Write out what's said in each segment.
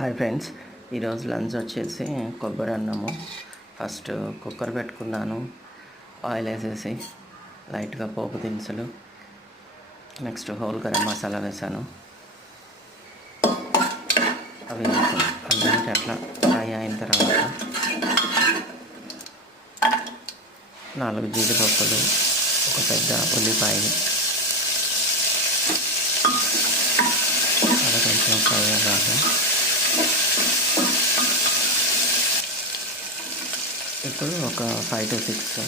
Hi friends, ఈరోజు lunch వచ్చేసి కొబ్బరి అన్నము. ఫస్ట్ కుక్కర్ పెట్టుకున్నాను, ఆయిల్ వేసేసి లైట్గా పోపు దినుసులు, నెక్స్ట్ హోల్ గరం మసాలా వేసాను. అవి అన్నింటి అట్లా ఫ్రై అయిన తర్వాత 4 జీడిపప్పులు, ఒక పెద్ద ఉల్లిపాయ, అది కొంచెం ఫ్రై అవ్వాలి. ఇప్పుడు ఒక 5 to 6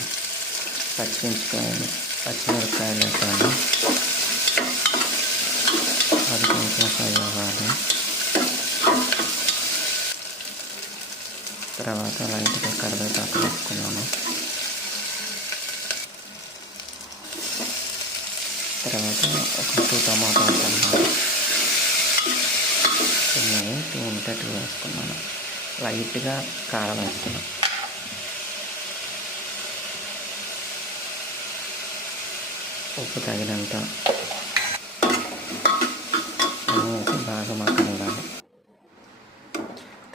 పచ్చిమిరపకాయలు వేసాను. అది కొంచెం ఫ్రై అవ్వాలి. తర్వాత లైట్గా కరివేపాకు వేసుకున్నాను. తర్వాత ఒక 2 టమాటాలు అన్నమాట, చిన్నవి 2 ఉంటే 2 వేసుకున్నాను. లైట్గా కారం వేస్తున్నాను. ఉప్పు తగినంత అన్నీ వేసి బాగా మగ్గనివ్వాలి.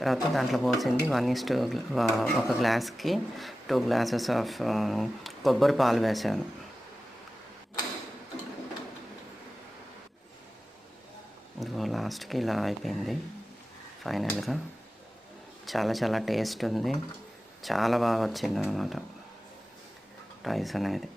తర్వాత దాంట్లో పోసింది 1:1 ఒక గ్లాస్కి 2 గ్లాసెస్ ఆఫ్ కొబ్బరి పాలు వేసాను. ఇదిగో లాస్ట్కి ఇలా అయిపోయింది ఫైనల్గా. చాలా టేస్ట్ ఉంది, చాలా బాగా వచ్చింది అన్నమాట రైస్ అనేది.